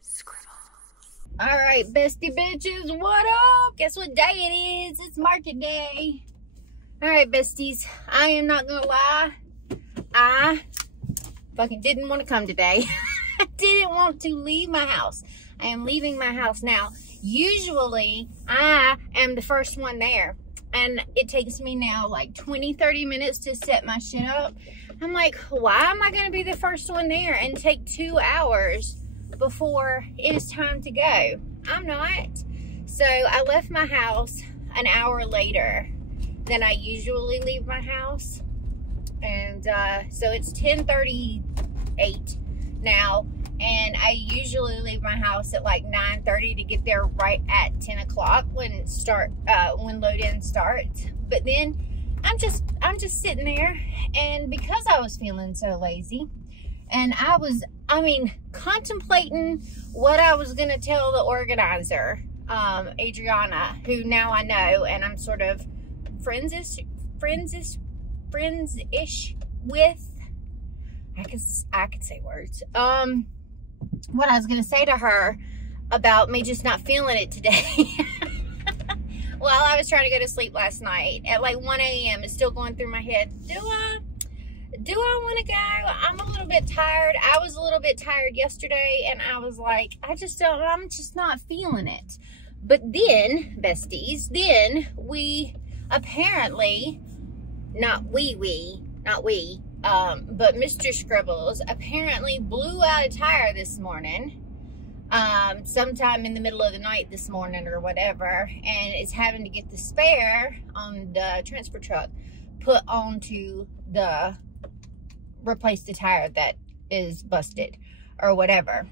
Scribble. All right, bestie bitches, what up? Guess what day it is? It's market day. All right, besties, I am not gonna lie. I fucking didn't want to come today. I didn't want to leave my house. I am leaving my house now. Usually, I am the first one there. And it takes me now like 20-30 minutes to set my shit up. I'm like, why am I gonna be the first one there and take 2 hours before it is time to go? I'm not. So I left my house an hour later than I usually leave my house. And so it's 10:38 now. And I usually leave my house at like 9:30 to get there right at 10 o'clock when load-in starts. But then I'm just sitting there, and because I was feeling so lazy, and I mean, contemplating what I was gonna tell the organizer, Adriana, who now I know, and I'm sort of friends-ish with. I could say words. What I was gonna say to her about me just not feeling it today. While I was trying to go to sleep last night at like 1 a.m. it's still going through my head. Do I want to go? I'm a little bit tired. I was a little bit tired yesterday, and I was like, I'm just not feeling it. But then, besties, we apparently, but Mr. Scribbles apparently blew out a tire this morning, sometime in the middle of the night this morning or whatever, and is having to get the spare on the transfer truck put onto replace the tire that is busted or whatever.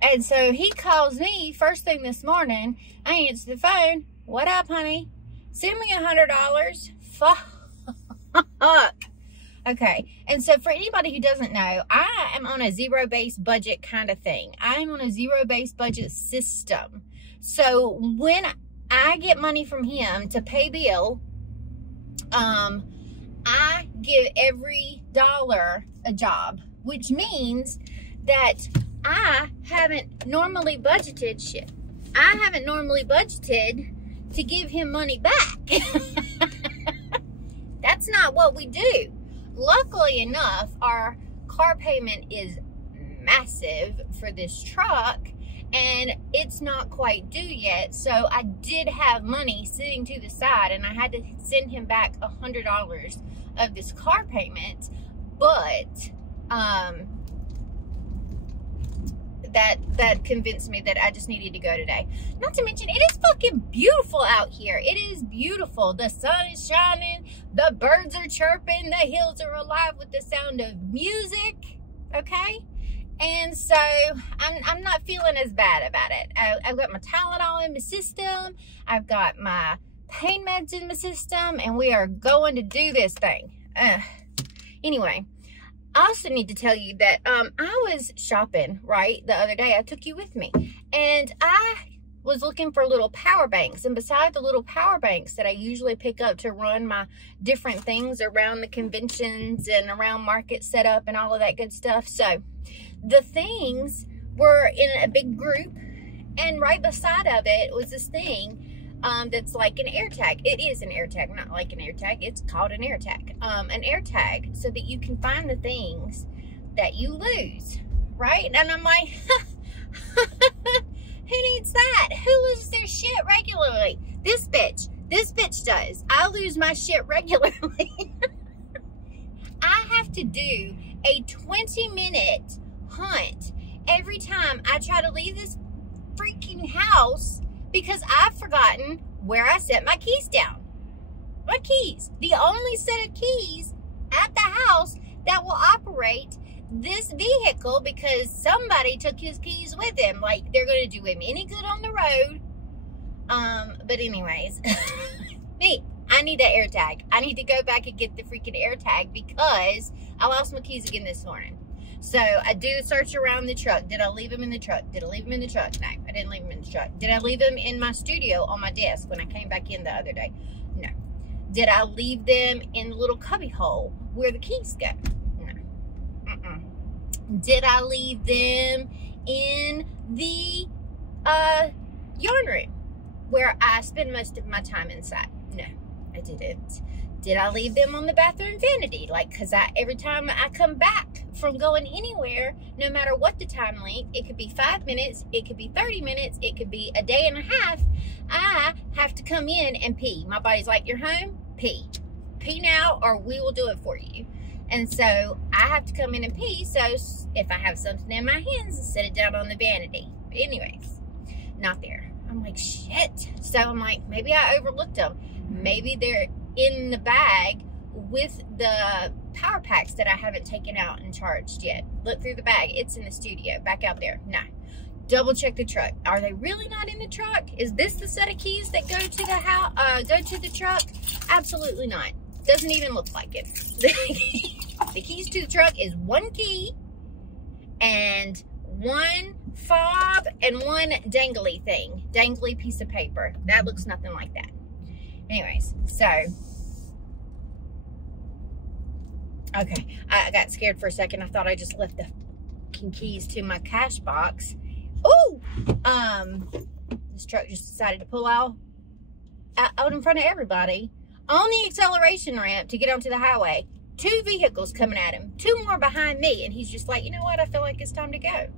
And so he calls me first thing this morning. I answer the phone. What up, honey? Send me $100. Fuck. Okay, and so for anybody who doesn't know, I am on a zero-based budget kind of thing. I'm on a zero-based budget system. So when I get money from him to pay bill, I give every dollar a job, which means that I haven't normally budgeted shit. I haven't normally budgeted to give him money back. That's not what we do. Luckily enough, our car payment is massive for this truck, and it's not quite due yet. So I did have money sitting to the side, and I had to send him back $100 of this car payment. But that convinced me that I just needed to go today. Not to mention, it is fucking beautiful out here. It is beautiful. The sun is shining. The birds are chirping. The hills are alive with the sound of music. Okay? And so I'm not feeling as bad about it. I've got my Tylenol in my system. I've got my pain meds in my system. And we are going to do this thing. Anyway. I also need to tell you that I was shopping, right, the other day. I took you with me. And I was looking for little power banks. And beside the little power banks that I usually pick up to run my different things around the conventions and around market setup and all of that good stuff. So the things were in a big group. And right beside of it was this thing that's like an AirTag. It is an AirTag, not like an AirTag. It's called an AirTag. An AirTag, so that you can find the things that you lose, right? And I'm like, who needs that? Who loses their shit regularly? This bitch. This bitch does. I lose my shit regularly. I have to do a 20-minute hunt every time I try to leave this freaking house, because I've forgotten where I set my keys down. My keys. The only set of keys at the house that will operate this vehicle, because somebody took his keys with him. Like, they're going to do him any good on the road. But anyways. I need that AirTag. I need to go back and get the freaking AirTag, because I lost my keys again this morning. So I do a search around the truck. Did I leave them in the truck? Did I leave them in the truck? No, I didn't leave them in the truck. Did I leave them in my studio on my desk when I came back in the other day? No. Did I leave them in the little cubby hole where the keys go? No. Did I leave them in the yarn room where I spend most of my time inside. No, I didn't. Did I leave them on the bathroom vanity? Like, because every time I come back from going anywhere, no matter what the time length, it could be 5 minutes, it could be 30 minutes, it could be a day and a half, I have to come in and pee. My body's like, you're home? Pee. Pee now or we will do it for you. And so I have to come in and pee, so if I have something in my hands, set it down on the vanity. But anyways, not there. I'm like, shit. So I'm like, maybe I overlooked them. Maybe they're in the bag with the power packs that I haven't taken out and charged yet. Look through the bag. It's in the studio. Back out there. No. Double check the truck. Are they really not in the truck? Is this the set of keys that go to the house? Go to the truck? Absolutely not. Doesn't even look like it. The keys to the truck is one key and one fob and one dangly thing. Dangly piece of paper. That looks nothing like that. Anyways, so, okay, I got scared for a second. I thought I just left the keys to my cash box. Ooh, this truck just decided to pull out in front of everybody on the acceleration ramp to get onto the highway. 2 vehicles coming at him, 2 more behind me, and he's just like, you know what, I feel like it's time to go.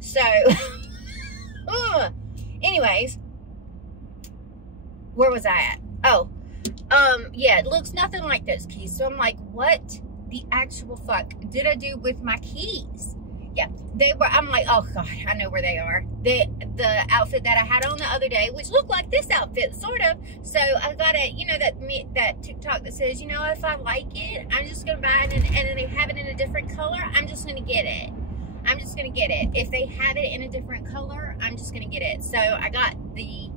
So, anyways, where was I at? Oh, yeah, it looks nothing like those keys. So I'm like, what the actual fuck did I do with my keys? Yeah, they were, I'm like, oh God, I know where they are. The outfit that I had on the other day, which looked like this outfit, sort of. So I got it, you know, that TikTok that says, you know, if I like it, I'm just going to buy it, and then they have it in a different color, I'm just going to get it. I'm just going to get it. If they have it in a different color, I'm just going to get it. So I got the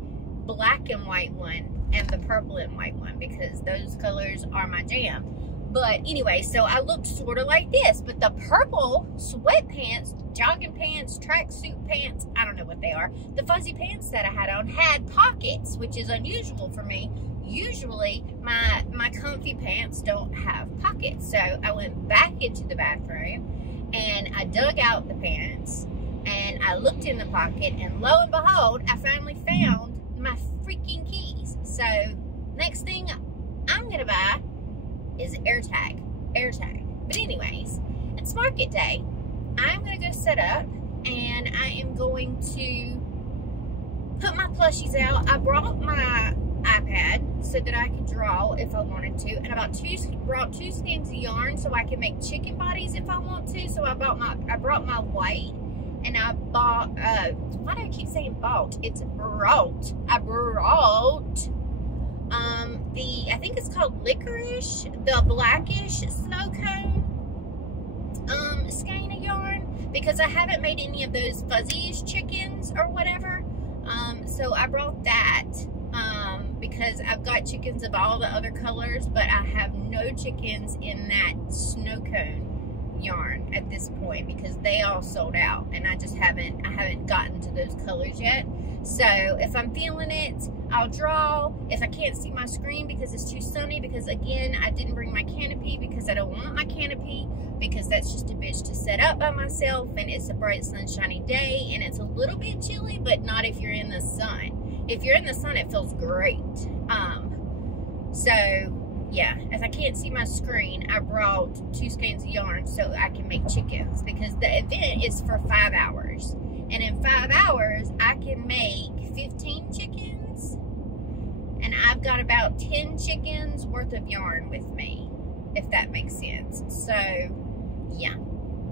black and white one and the purple and white one because those colors are my jam. But anyway, so I looked sort of like this, but the purple sweatpants, jogging pants, tracksuit pants, I don't know what they are, the fuzzy pants that I had on had pockets, which is unusual for me. Usually my comfy pants don't have pockets. So I went back into the bathroom and I dug out the pants and I looked in the pocket, and lo and behold, I finally found my freaking keys. So next thing I'm gonna buy is AirTag. But anyways, it's market day. I'm gonna go set up and I am going to put my plushies out. I brought my iPad so that I could draw if I wanted to, and I brought two skeins of yarn so I can make chicken bodies if I want to. So I brought my white, and I bought why do I keep saying bought? It's brought. I brought I think it's called licorice, the blackish snow cone skein of yarn, because I haven't made any of those fuzzy-ish chickens or whatever. So I brought that because I've got chickens of all the other colors, but I have no chickens in that snow cone yarn at this point because they all sold out, and I haven't gotten to those colors yet. So if I'm feeling it, I'll draw. If I can't see my screen because it's too sunny, because again, I didn't bring my canopy because I don't want my canopy, because that's just a bitch to set up by myself, and it's a bright sunshiny day, and it's a little bit chilly, but not if you're in the sun. If you're in the sun, it feels great. So yeah, if I can't see my screen, I brought 2 skeins of yarn so I can make chickens, because the event is for 5 hours. And in 5 hours, I can make 15 chickens. And I've got about 10 chickens worth of yarn with me, if that makes sense. So, yeah.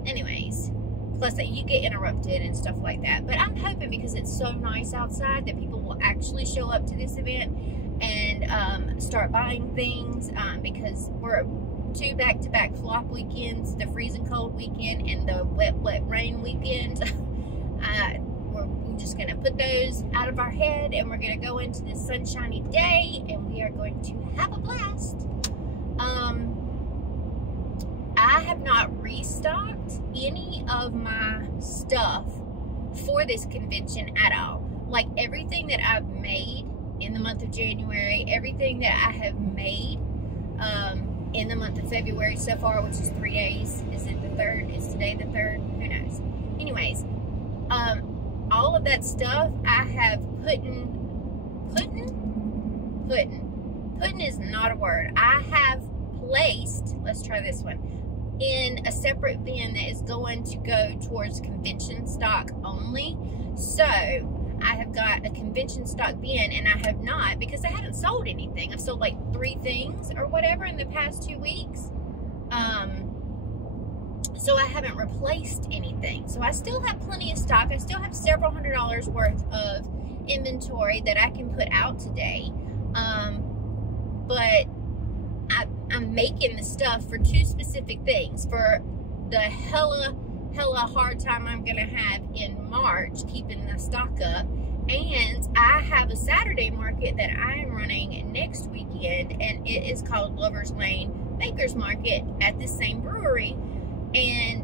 Anyways, plus that you get interrupted and stuff like that. But I'm hoping, because it's so nice outside, that people will actually show up to this event and start buying things, because we're 2 back-to-back flop weekends, the freezing cold weekend and the wet rain weekend. We're just going to put those out of our head, and we're going to go into this sunshiny day, and we are going to have a blast. I have not restocked any of my stuff for this convention at all. Like, everything that I've made in the month of January, everything that I have made in the month of February so far, which is 3 days. Is it the 3rd? Is today the 3rd? Who knows? Anyways, All of that stuff I have putting is not a word. I have placed, let's try this one, in a separate bin that is going to go towards convention stock only. So I have got a convention stock bin, and I have not, because I haven't sold anything. I've sold like 3 things or whatever in the past 2 weeks. So I haven't replaced anything. So I still have plenty of stock. I still have several $100s worth of inventory that I can put out today. But I'm making the stuff for 2 specific things. For the hella hard time I'm gonna have in March keeping the stock up, and I have a Saturday market that I am running next weekend, and it is called Lover's Lane Makers Market at the same brewery. And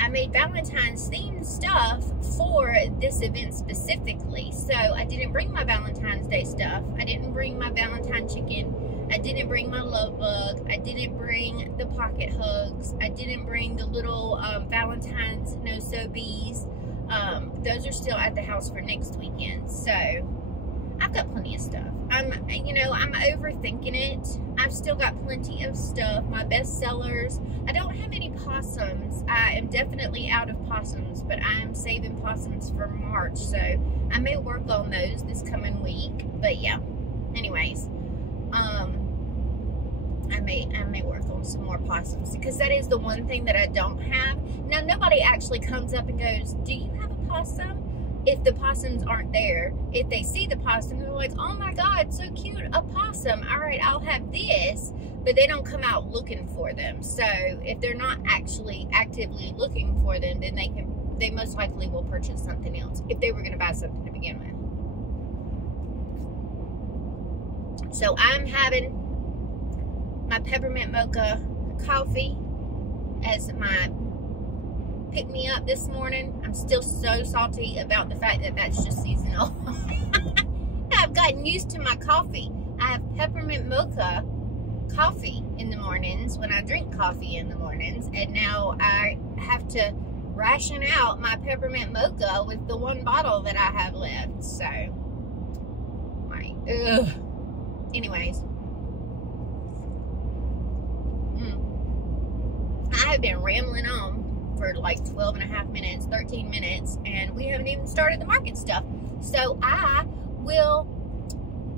I made Valentine's themed stuff for this event specifically. So I didn't bring my Valentine's Day stuff. I didn't bring my Valentine chicken. I didn't bring my love bug. I didn't bring the pocket hugs. I didn't bring the little Valentine's no-sew bees. Those are still at the house for next weekend. So I've got plenty of stuff. I'm overthinking it. I've still got plenty of stuff. My best sellers. I don't have any possums. I am definitely out of possums, but I am saving possums for March. So I may work on those this coming week. But yeah. Anyways, I may work on some more possums, because that is the one thing that I don't have. Now, nobody actually comes up and goes, "Do you have a possum?" If the possums aren't there. If they see the possum, they're like, "Oh my God, so cute, a possum. All right, I'll have this." But they don't come out looking for them. So if they're not actually actively looking for them, then they most likely will purchase something else if they were going to buy something to begin with. So I'm having my peppermint mocha coffee as my pick-me-up this morning. I'm still so salty about the fact that that's just seasonal. I've gotten used to my coffee. I have peppermint mocha coffee in the mornings when I drink coffee in the mornings, and now I have to ration out my peppermint mocha with the 1 bottle that I have left. So, anyways. I have been rambling on for like 12 and a half minutes, 13 minutes, and we haven't even started the market stuff. So I will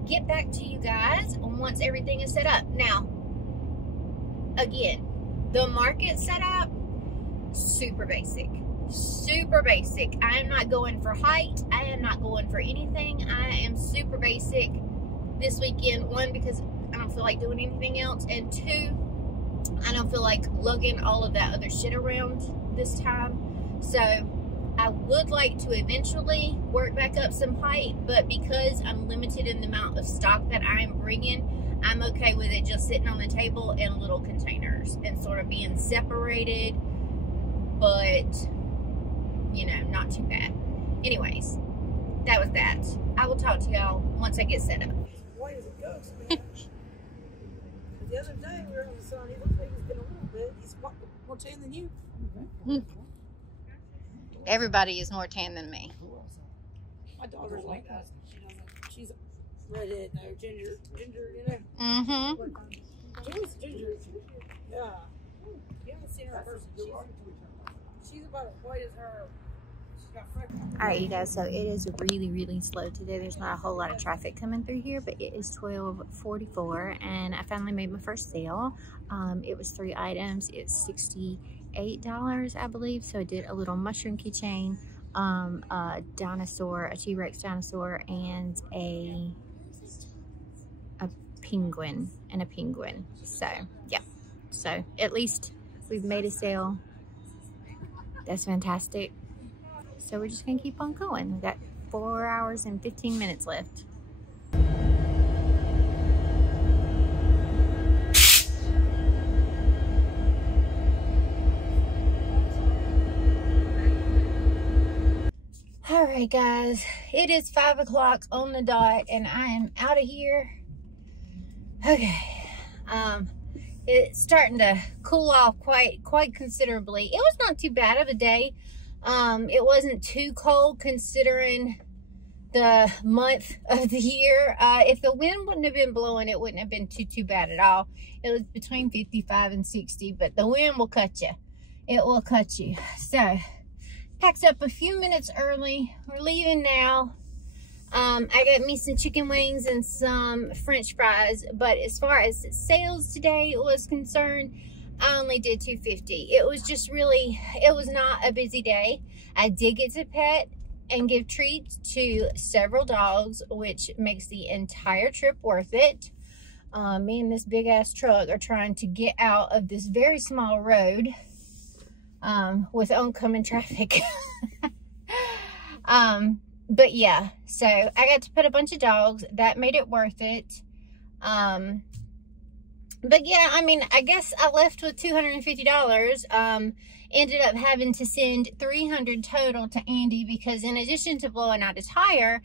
get back to you guys once everything is set up. Now, again, the market setup, super basic. Super basic. I am not going for height. I am not going for anything. I am super basic this weekend. 1, because I don't feel like doing anything else, and 2, I don't feel like lugging all of that other shit around this time. So I would like to eventually work back up some height, but because I'm limited in the amount of stock that I'm bringing, I'm okay with it just sitting on the table in little containers and sort of being separated, but you know, not too bad. Anyways, that was that. I will talk to y'all once I get set up. White as a ghost, man. The other day we were on the sun, he looks like he's been a little bit. He's more tan than you. Everybody is more tan than me. My daughter's like that. She's redhead, no, ginger, you know. Mm-hmm. She's ginger. Yeah. You haven't seen her in person. She's about as white as her. Alright, you guys, so it is really slow today. There's not a whole lot of traffic coming through here, but it is 12:44, and I finally made my first sale. It was 3 items. It's $68, I believe. So I did a little mushroom keychain, a dinosaur, a T-Rex dinosaur, and a penguin, So yeah, so at least we've made a sale. That's fantastic. So we're just gonna keep on going. We've got 4 hours and 15 minutes left. All right, guys, it is 5 o'clock on the dot, and I am out of here. Okay, it's starting to cool off quite considerably. It was not too bad of a day. It wasn't too cold considering the month of the year. If the wind wouldn't have been blowing, it wouldn't have been too bad at all. It was between 55 and 60, but the wind will cut you. It will cut you. So, packed up a few minutes early. We're leaving now. I got me some chicken wings and some French fries, but as far as sales today was concerned, I only did $250. It was just really, it was not a busy day. I did get to pet and give treats to several dogs, which makes the entire trip worth it. Me and this big ass truck are trying to get out of this very small road with oncoming traffic. But yeah, so I got to pet a bunch of dogs. That made it worth it. But yeah, I mean, I guess I left with $250. Ended up having to send $300 total to Andy because in addition to blowing out a tire,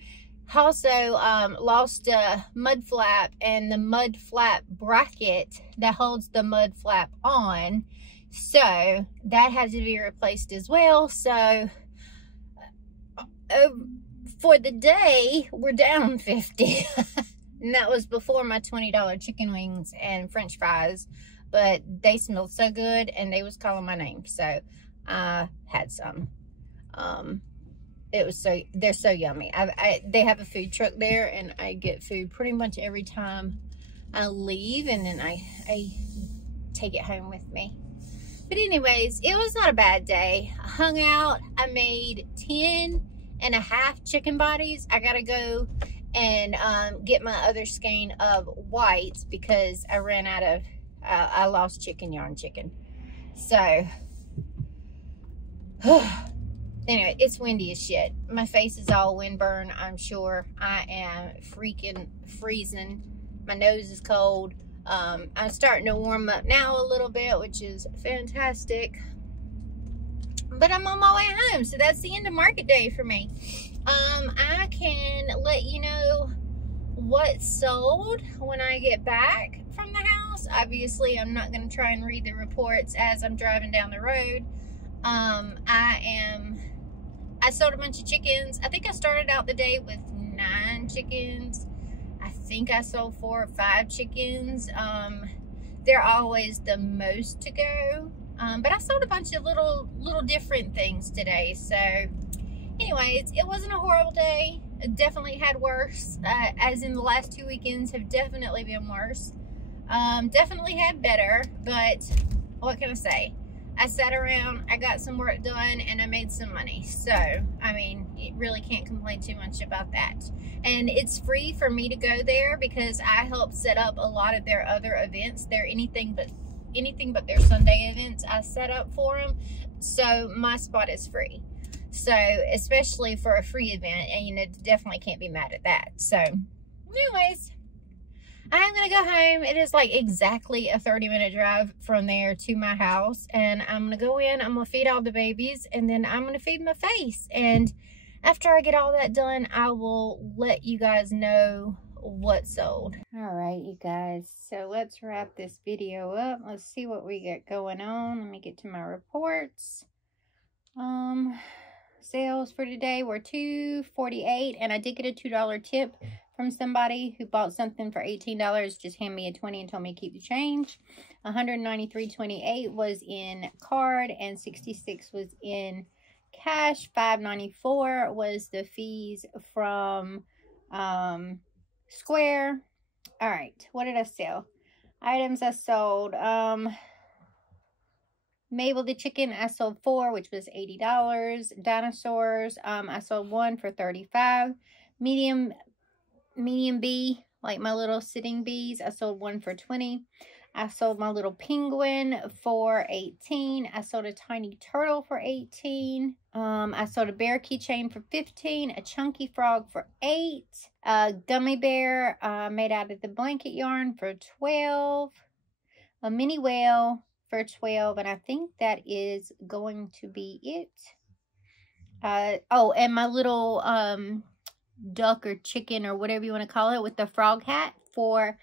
also lost a mud flap and the mud flap bracket that holds the mud flap on. So that had to be replaced as well. So for the day, we're down $50. And that was before my $20 chicken wings and French fries. But they smelled so good and they was calling my name. So I had some. They're so yummy. They have a food truck there and I get food pretty much every time I leave. And then I take it home with me. But anyways, it was not a bad day. I hung out. I made 10.5 chicken bodies. I gotta go and get my other skein of whites because I ran out of I lost chicken yarn chicken. So anyway, it's windy as shit. My face is all windburn, I'm sure. I am freaking freezing. My nose is cold. I'm starting to warm up now a little bit, which is fantastic. But I'm on my way home, so that's the end of market day for me. I can let you know what sold when I get back from the house. Obviously, I'm not going to try and read the reports as I'm driving down the road. I sold a bunch of chickens. I think I started out the day with 9 chickens. I think I sold 4 or 5 chickens. They're always the most to go. But I sold a bunch of little different things today. So anyways, it wasn't a horrible day. It definitely had worse, as in the last 2 weekends have definitely been worse. Definitely had better, but what can I say? I sat around, I got some work done, and I made some money. So, I mean, you really can't complain too much about that. And it's free for me to go there because I help set up a lot of their other events. They're anything but their Sunday events I set up for them. So, my spot is free. So, especially for a free event, and you know, definitely can't be mad at that. So, anyways, I'm gonna go home. It is like exactly a 30-minute drive from there to my house, and I'm gonna go in, I'm gonna feed all the babies, and then I'm gonna feed my face. And after I get all that done, I will let you guys know what sold. All right, you guys, so let's wrap this video up. Let's see what we got going on. Let me get to my reports. Sales for today were $248, and I did get a $2 tip from somebody who bought something for $18, just handed me a $20 and told me to keep the change. $193.28 was in card and $66 was in cash. $5.94 was the fees from Square. All right, what did I sell? Items I sold. Mabel the chicken, I sold 4, which was $80. Dinosaurs, I sold 1 for $35. Medium bee, like my little sitting bees, I sold 1 for $20. I sold my little penguin for $18. I sold a tiny turtle for $18. I sold a bear keychain for $15. A chunky frog for $8. A gummy bear made out of the blanket yarn for $12. A mini whale for $12, and I think that is going to be it. Oh, and my little duck or chicken or whatever you want to call it with the frog hat for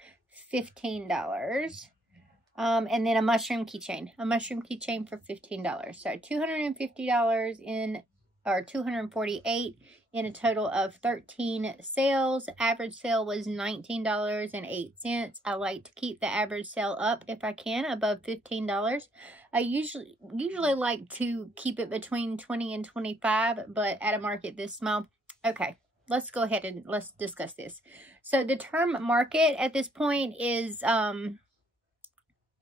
$15. And then a mushroom keychain. A mushroom keychain for $15. So $250 in, or $248 in a total of 13 sales. Average sale was $19.08. I like to keep the average sale up if I can, above $15. I usually like to keep it between 20 and 25, but at a market this small. Okay, let's go ahead and let's discuss this. So the term market at this point is a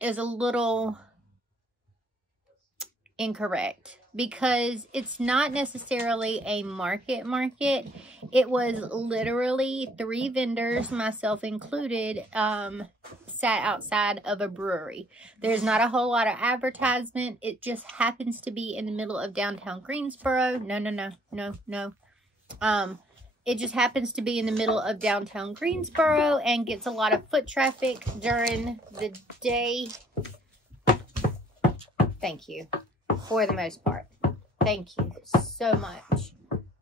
little incorrect, because it's not necessarily a market. It was literally 3 vendors, myself included, sat outside of a brewery. There's not a whole lot of advertisement. It just happens to be in the middle of downtown Greensboro. No. It just happens to be in the middle of downtown Greensboro and gets a lot of foot traffic during the day. Thank you. For the most part. Thank you so much.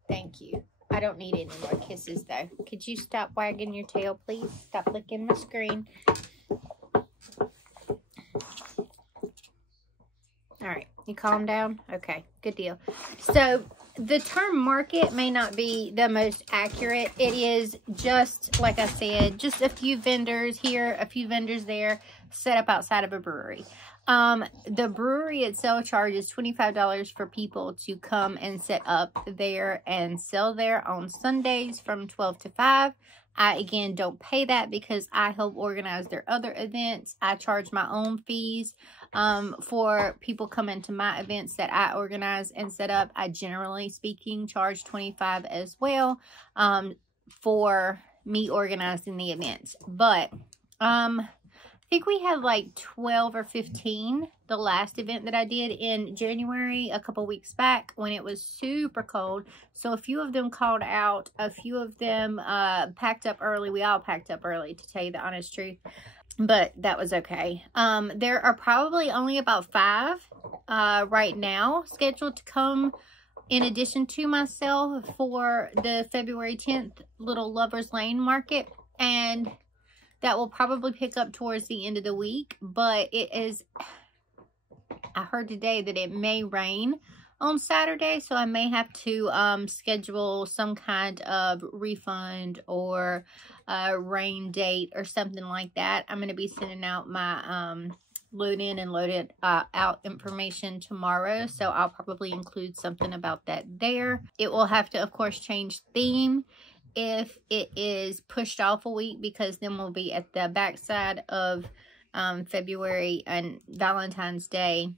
Thank you. I don't need any more kisses, though. Could you stop wagging your tail, please? Stop licking my screen. All right. You calm down? Okay. Good deal. So, the term market may not be the most accurate. It is just, like I said, just a few vendors here, a few vendors there, set up outside of a brewery. The brewery itself charges $25 for people to come and set up there and sell there on Sundays from 12 to 5. I, again, don't pay that because I help organize their other events. I charge my own fees for people coming to my events that I organize and set up. I, generally speaking, charge $25 as well for me organizing the events. But I think we had like 12 or 15 the last event that I did in January a couple weeks back when it was super cold. So a few of them called out, a few of them packed up early. We all packed up early, to tell you the honest truth, but that was okay. There are probably only about 5 right now scheduled to come in addition to myself for the February 10th Little Lover's Lane Market, and that will probably pick up towards the end of the week. But it is, I heard today that it may rain on Saturday, so I may have to schedule some kind of refund or rain date or something like that. I'm going to be sending out my load in and load out information tomorrow, so I'll probably include something about that there. It will have to, of course, change theme if it is pushed off a week, because then we'll be at the backside of February and Valentine's Day.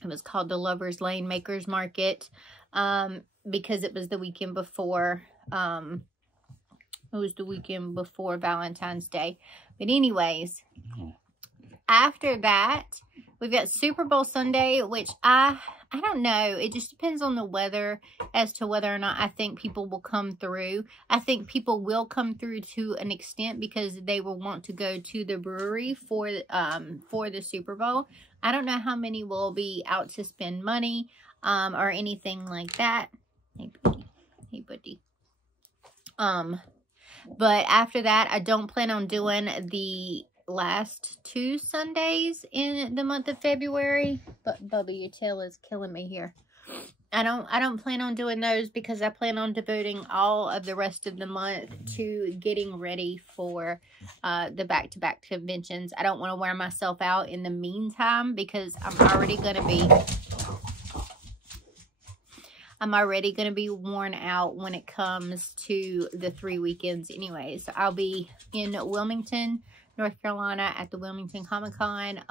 It was called the Lover's Lane Makers Market because it was the weekend before Valentine's Day. But anyways, after that, we've got Super Bowl Sunday, which I don't know. It just depends on the weather as to whether or not I think people will come through. I think people will come through to an extent because they will want to go to the brewery for the Super Bowl. I don't know how many will be out to spend money or anything like that. Hey, buddy. Hey, buddy. But after that, I don't plan on doing the last 2 Sundays in the month of February. But Bubby, your tail is killing me here. I don't plan on doing those because I plan on devoting all of the rest of the month to getting ready for the back-to-back conventions. I don't want to wear myself out in the meantime because I'm already going to be worn out when it comes to the 3 weekends anyway. So I'll be in Wilmington, North Carolina at the Wilmington Comic-Con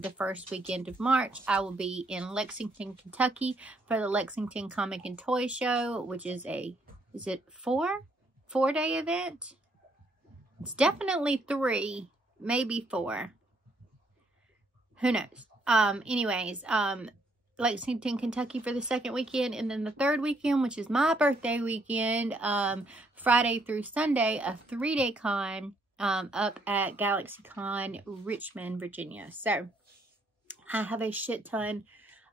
the first weekend of March. I will be in Lexington, Kentucky for the Lexington Comic and Toy Show, which is is it 4-day event? It's definitely 3, maybe 4. Who knows? Anyways, Lexington, Kentucky for the second weekend, and then the third weekend, which is my birthday weekend, Friday through Sunday, a 3-day con up at GalaxyCon, Richmond, Virginia. So I have a shit ton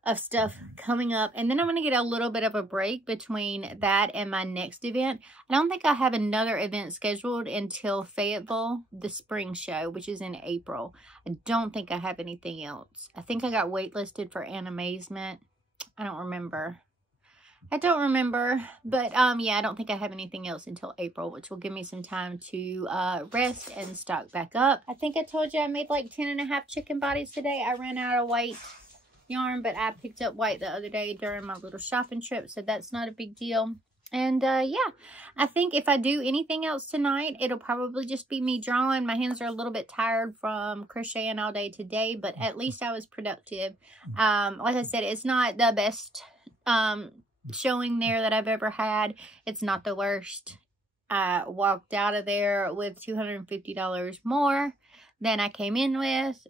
of stuff coming up, and then I'm going to get a little bit of a break between that and my next event. I don't think I have another event scheduled until Fayetteville, the spring show, which is in April. I don't think I have anything else. I think I got waitlisted for Animazement. I don't remember. But yeah, I don't think I have anything else until April, which will give me some time to rest and stock back up. I think I told you I made like 10.5 chicken bodies today. I ran out of white yarn, but I picked up white the other day during my little shopping trip, so that's not a big deal. And yeah, I think if I do anything else tonight, it'll probably just be me drawing. My hands are a little bit tired from crocheting all day today, but at least I was productive. Like I said, it's not the best showing there that I've ever had. It's not the worst. I walked out of there with $250 more than I came in with,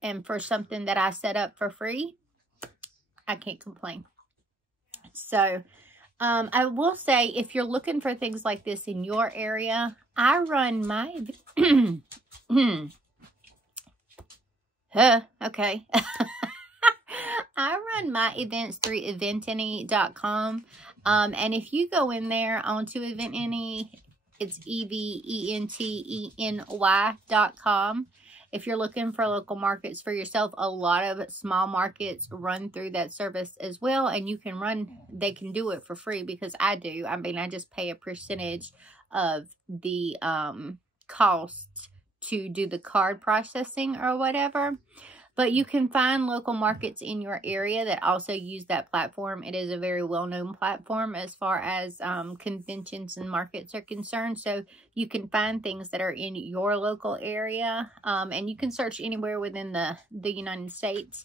and for something that I set up for free, I can't complain. So I will say, if you're looking for things like this in your area, I run my okay. I run my events through eventany.com. And if you go in there onto Eventany, it's eventeny.com. If you're looking for local markets for yourself, a lot of small markets run through that service as well. And you can they can do it for free, because I do. I mean, I just pay a percentage of the cost to do the card processing or whatever. But you can find local markets in your area that also use that platform. It is a very well-known platform as far as conventions and markets are concerned. So you can find things that are in your local area. And you can search anywhere within the United States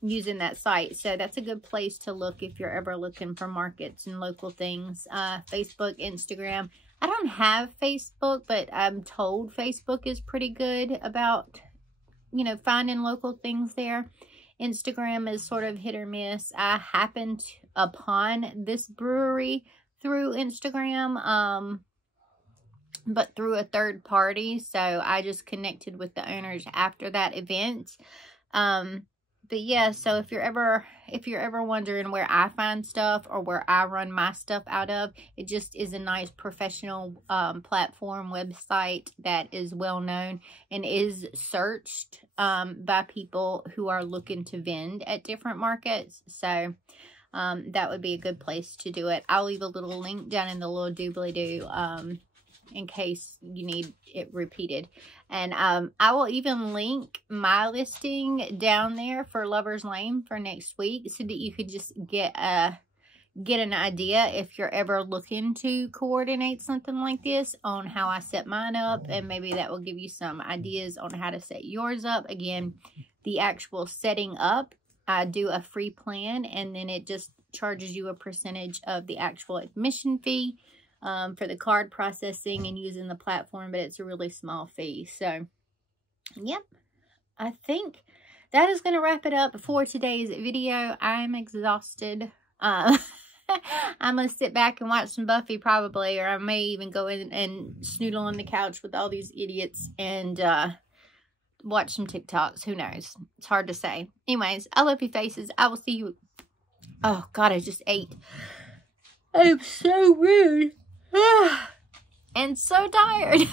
using that site. So that's a good place to look if you're ever looking for markets and local things. Facebook, Instagram. I don't have Facebook, but I'm told Facebook is pretty good about, you know, finding local things there. Instagram is sort of hit or miss. I happened upon this brewery through Instagram, but through a third party. So I just connected with the owners after that event. But yeah, so if you're ever wondering where I find stuff or where I run my stuff out of, it just is a nice professional platform website that is well known and is searched by people who are looking to vend at different markets. So that would be a good place to do it. I'll leave a little link down in the little doobly-doo in case you need it repeated. And I will even link my listing down there for Lover's Lane for next week, so that you could just get an idea if you're ever looking to coordinate something like this on how I set mine up, and maybe that will give you some ideas on how to set yours up. Again, the actual setting up, I do a free plan, and then it just charges you a percentage of the actual admission fee for the card processing and using the platform, but it's a really small fee. So yep, I think that is going to wrap it up for today's video. I'm exhausted. I'm going to sit back and watch some Buffy probably, or I may even go in and snoodle on the couch with all these idiots and watch some TikToks. Who knows? It's hard to say. Anyways, I love you faces. I will see you. Oh God, I just ate. I'm so rude. And so tired.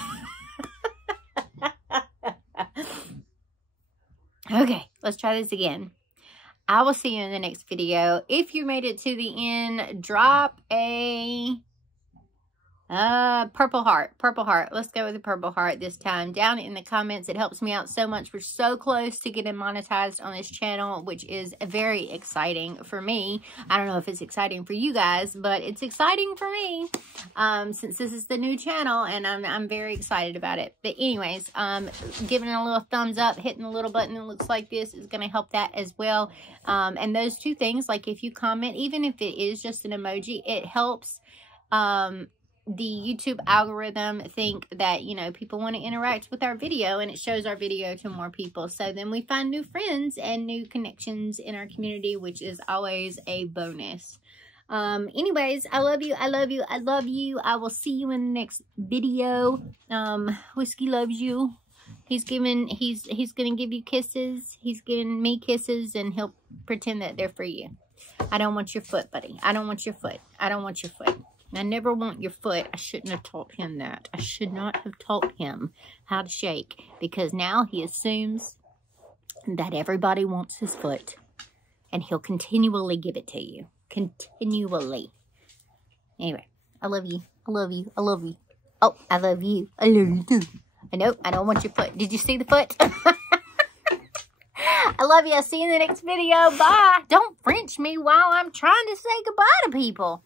Okay, let's try this again. I will see you in the next video. If you made it to the end, drop a purple heart. Let's go with the purple heart this time down in the comments. It helps me out so much. We're so close to getting monetized on this channel, which is very exciting for me. I don't know if it's exciting for you guys, but it's exciting for me since this is the new channel, and I'm very excited about it. But anyways, giving it a little thumbs up, hitting the little button that looks like this is going to help that as well. And those two things, like if you comment, even if it is just an emoji, it helps the YouTube algorithm think that, you know, people want to interact with our video, and it shows our video to more people. So then we find new friends and new connections in our community, which is always a bonus. Anyways, I love you. I love you. I love you. I will see you in the next video. Whiskey loves you. He's gonna give you kisses. He's giving me kisses, and he'll pretend that they're for you. I don't want your foot, buddy. I don't want your foot. I don't want your foot. I never want your foot. I shouldn't have taught him that. I should not have taught him how to shake, because now he assumes that everybody wants his foot, and he'll continually give it to you. Continually. Anyway, I love you. I love you. I love you. Oh, I love you. I love you too. Nope, I don't want your foot. Did you see the foot? I love you. I'll see you in the next video. Bye. Don't French me while I'm trying to say goodbye to people.